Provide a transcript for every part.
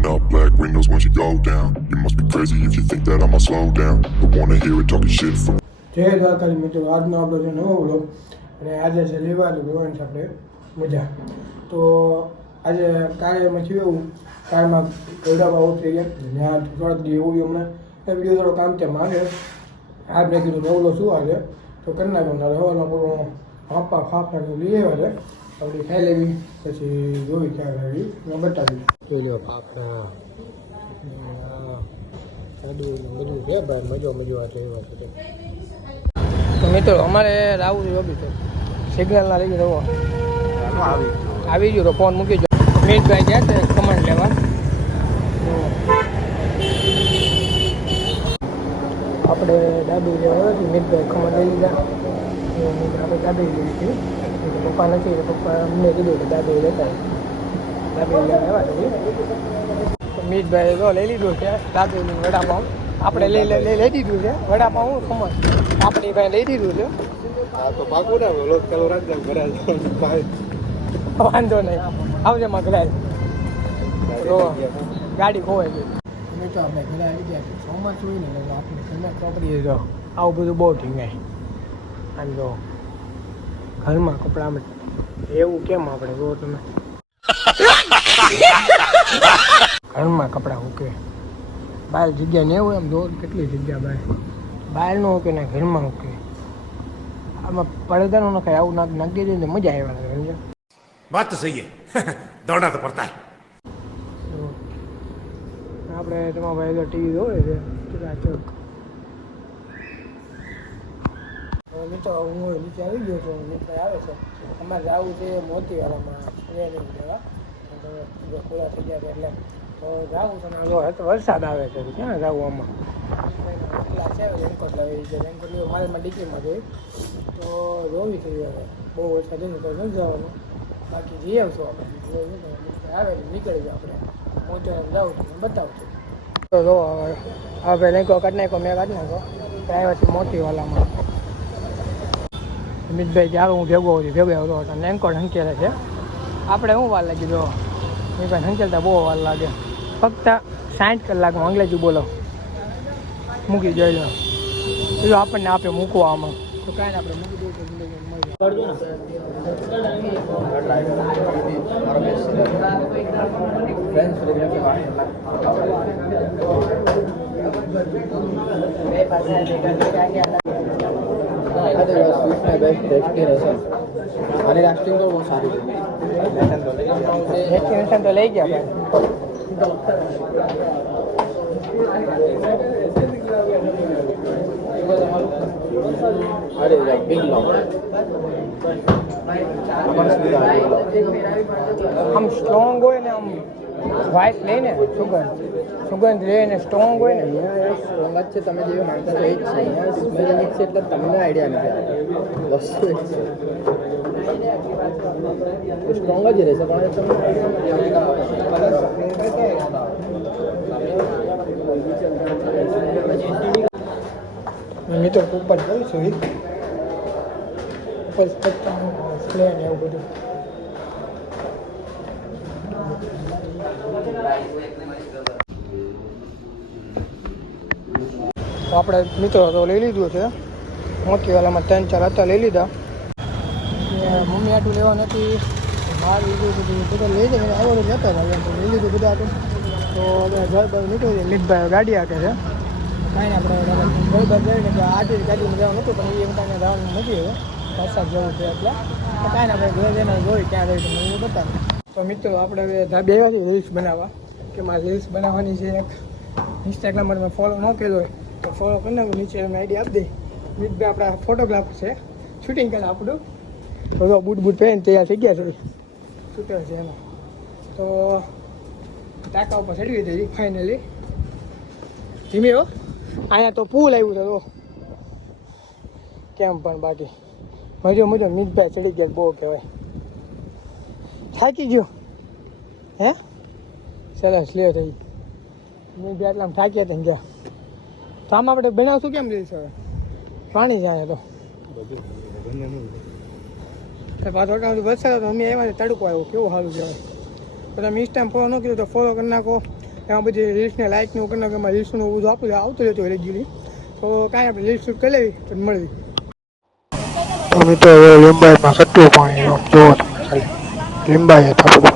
Pulling up black windows once you go down. You must be crazy if you think that I'ma slow down. Don't wanna hear it talking shit from. જય દ્વારકાધી મિત્રો, આજનો આપણો છે નવો vlog અને આજે છે લેવાનું જોવાનું છે આપણે મજા. તો આજે કાર્યમાં થયું એવું, કારમાં ગરડામાં ઉતરી ગયા ત્યાં થોડાક દી એવું હમણાં એ વિડીયો થોડો કામ ત્યાં માંગે આ મેં કીધું નવલો શું આવે તો કરી નાખ્યો ના હવાનો પૂરો ફાફા ફાફા લઈ આવ્યા છે આપણે ખાઈ લેવી પછી જોઈ ક્યાં લાવી બતાવી જોઈ લો ફાફા બધું છે ભાઈ મજો આ એવા છે. તો મિત્રો અમારે રાવું જોબી છે સિગ્નલના લઈ ગયો આવી ગયો ફોન મૂકી ગયો મિતભાઈ ગયા છે કમેન્ટ લેવા. આપણે ડાબી લેવા મિતભાઈ ખમણ લઈ લીધા આપણે ડાબી લીધી હતી પપ્પા નથી પપ્પા અમને કીધું કે ડાબી લેતા ડાબી લેવા આવ્યા મિતભાઈ તો લઈ લીધું છે ડાબી વડાપાઉં આપણે લઈ દીધું છે વડાપાઉં ખમણ આપણી ભાઈ લઈ દીધું છે. હા તો પાકું ને ચાલો રાખજો વાંધો નહીં આવજે માં ઘરે ગાડી ખોવાઈ ગઈ મિત્રો આપણે ઘરે આવી ગયા છે ચોમાસું હોય ને આપણે ઘરમાં ચોપડી જો આવું બધું બહુ ઠીંગાય અને જો ઘરમાં કપડામાં એવું કેમ આપણે જો તમે ઘરમાં કપડાં મૂકે બહાર જગ્યા ને એવું એમ જો કેટલી જગ્યા બહાર નો મૂકે ને ઘરમાં મૂકે આમાં પડદાનો નખાય આવું નાખી દે ને મજા આવે સમજો. વાત તો સહી है दौड़ना तो पड़ता है. આપણે તમારા ભાઈ તો ટીવી જોવે છે ચકાચક. મિત્રો હું નીચે આવી ગયો છું મિત્રો આવે છે અમારે જવું છે મોતીવાળામાં ટ્રેનિંગ લેવા ખુલ્લા થઈ ગયા એટલે તો જવું છે ને તો વરસાદ આવે છે ક્યાં જવું આમાં એટલા છે રેનકોટ લાવી છે રેનકોટ લેવું મારે ડીકીમાં જોઈ તો જોવી થઈ હવે બહુ વરસાદ નહીં તો નથી જવાનું બાકી જઈ આવશું આપણે આવે નીકળી જાવ આપણે પહોંચવા જાઉં છું બતાવું છું. તો જો હા ભાઈ લેંકો કાઢી નાખો મેં કાઢી નાખો આવ્યા છે મોતીવાલામાં મિતભાઈ જ્યારે હું ભેગો આવતો હતો લેંકોટ હંકેલે છે આપણે શું વાર લાગી જો મિતભાઈ હંકેલતા બહુ વાર લાગે ફક્ત 60 કલાકમાં અંગ્રેજી બોલો મૂકી જોઈ લો બીજું આપણને આપે મૂકવા આમાં તો કાંઈ આપણે મૂકી દઉં તો અને રાસ્ટિંગ તો બહુ સારી ડેસ્ટિનેશન તો લઈ ગયા અરે બિગ લોંગ આમ સ્ટ્રોંગ હોય ને આમ વ્હાઈટ લઈને સુગંધ રહે ને સ્ટ્રોંગ હોય ને સ્ટ્રોંગ જ છે તમે જેવી માનતા તો એ જ છે અહીંયા સ્મેલ મિક્સ છે એટલે તમને આઈડિયા નથી વસ્તુ એ છે સ્ટ્રોંગ જ રહેશે પણ તમને મિત્રો ઉપર જોઈશું ઉપર પ્લેન એવું બધું તો આપણે મિત્રો તો લઈ લીધું છે મોતીવાલામાં 3-4 હતા લઈ લીધા મમ્મી આટલું લેવા નથી બહાર લીધું બધું લઈ જાય આવડું જતા હતા લઈ લીધું બધા આટલું તો ઘર બાર નીકળી મિતભાઈ ગાડી આપે છે કાંઈ આપણે ઘર બાર જઈને તો આજે ગાડીમાં જવાનું હતું પણ એ કાંઈ જવાનું નથી હવે વરસાદ જવું છે એટલે તો કાંઈ આપણે ઘરે જઈને જોઈ ક્યાં રહી તો મને બતાવે. તો મિત્રો આપણે હવે બે વાગે રીલ્સ બનાવવા કે મારે રીલ્સ બનાવવાની છે એક ઇન્સ્ટાગ્રામમાં તમે ફોલો ન કર્યો હોય તો ફોલો કરી નાખો નીચે અમે આઈડી આપી દઈ. મિતભાઈ આપણા ફોટોગ્રાફર છે શૂટિંગ કરે આપણું તો બૂટ પહેરીને તૈયાર થઈ ગયા છે શૂટર છે એનો તો ટાંકા ઉપર ચડવી દઈ ફાઇનલી ધીમે હો અહીંયા તો પુલ આવ્યું છે તો કેમ પણ બાકી મજો મિતભાઈ ચડી ગયા બહુ કહેવાય થાકી ગયો હે સરસ લે થઈ મિતભાઈ આટલામાં થાક્યા હતા ગયા તો આમ આપણે બનાવશું કેમ જઈશ હવે પાણી જાય તો પાછો વરસાદ હતો અમે આવ્યા તડકો આવ્યો કેવું સારું કહેવાય તો તમે ઇન્સ્ટામાં ફોલો ન કર્યું તો ફોલો કરી નાખો એમાં બધી રીલ્સને લાઇક ને કરી નાખો, એમાં રીલ્સનું બધું આવતું રહેતું હોય રેગ્યુલી. તો કાંઈ આપણે રીલ્સ શૂટ કરી લેવી તો મળવી. તો મિત્રો હવે લીંબાઈમાં સટ્ટું પાણી જોવો તમે ખાલી લીંબાઈ હતા બધું.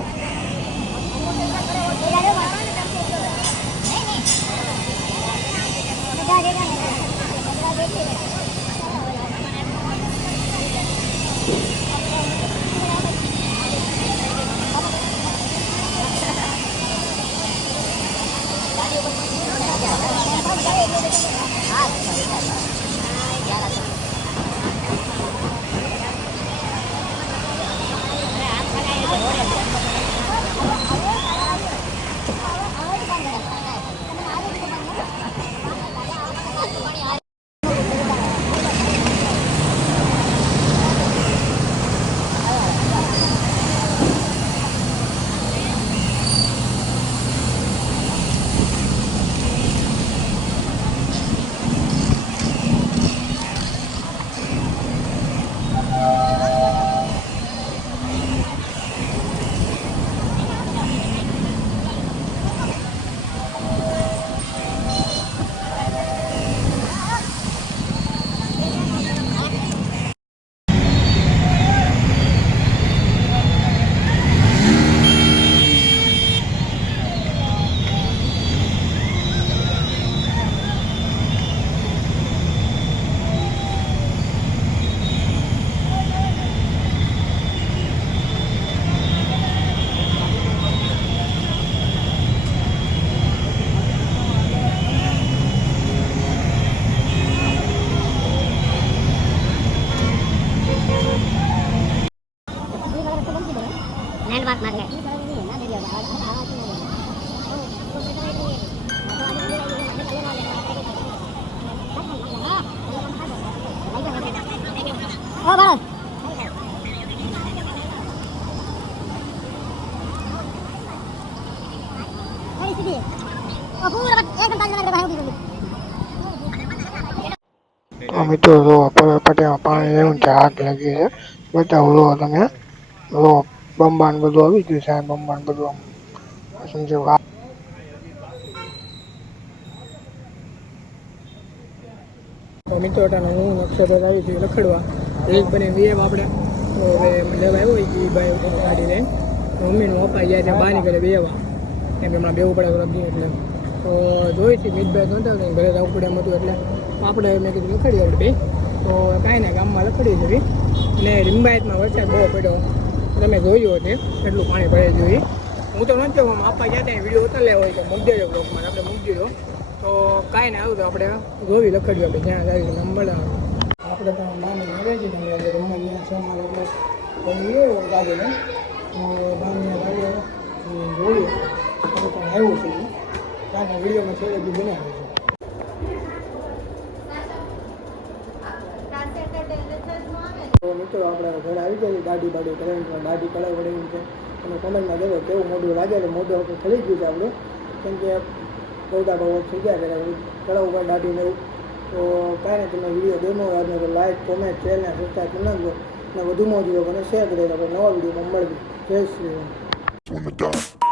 लैंडमार्क मार्केट ओ भारत परिस्थिति ओ पूरा एक घंटा लग रहा है મિત્રો જો પટેમાં પાણી એવું છે, આગ લાગી છે. બતાવું જો તમે જો બંબાન બધું આવી ગયું છે, બંબાન બધું આમ સમજો. તો મિત્રો હું નકશો આવી છું લખડવા એક બને વીએમ આપણે તો હવે લેવા આવ્યો હોય કે ભાઈ ગાડી લઈને મમ્મીનું પપ્પા ગયા ત્યાં બહાર નીકળે બેવા એમ હમણાં બેવું પડે રમતી એટલે તો જોઈ છે મિતભાઈ નહોતા ને ઘરે જવું પડે એમ હતું એટલે આપણે મેં કીધું લખડી આપણે બે તો કાંઈ ના ગામમાં લખડી જવી અને લીંબાયતમાં વરસાદ બહુ પડ્યો તમે જોયું હશે એટલું પાણી ભરાઈ જોઈએ. હું તો નથી જોઉં આપવા ગયા ત્યાં વિડીયો ઉતાર હોય તો મૂકી દેજો બ્લોગમાં આપણે મૂકી દીધો તો કાંઈ ના આવ્યું તો આપણે જોવી લખડ્યું આપણે જ્યાં જાય નંબર આપણે ત્યાં માની આવે છે તમે રમવાની સામાન એટલે ગાડી ને બારની ગાડીઓ જોયું તો પણ આવ્યું છે કારણ કે વિડીયોમાં છેલ્લે બી બનાવ્યું છે. તો મિત્રો આપણે ઘરે આવી જાય દાઢી કરાવી દાઢી કળાઈ વળેલી છે અને કમેન્ટમાં દેવો કેવું મોઢું લાગે એટલે મોઢું આપણે ખરી ગયું છે આપણું કેમ કે બહુતા બહુ થઈ ગયા એટલે કળાવ ઉપર દાઢી નહીં. તો કાંઈ નહીં તમે વિડીયો ગમ્યો હોય તો લાઈક કોમેન્ટ શેર ને સબસ્ક્રાઈબ કરી નાખજો અને વધુમાં વધુ અને શેર કરી આપણે નવા વિડીયોમાં મળવી. જય Shri Ram. On the dot.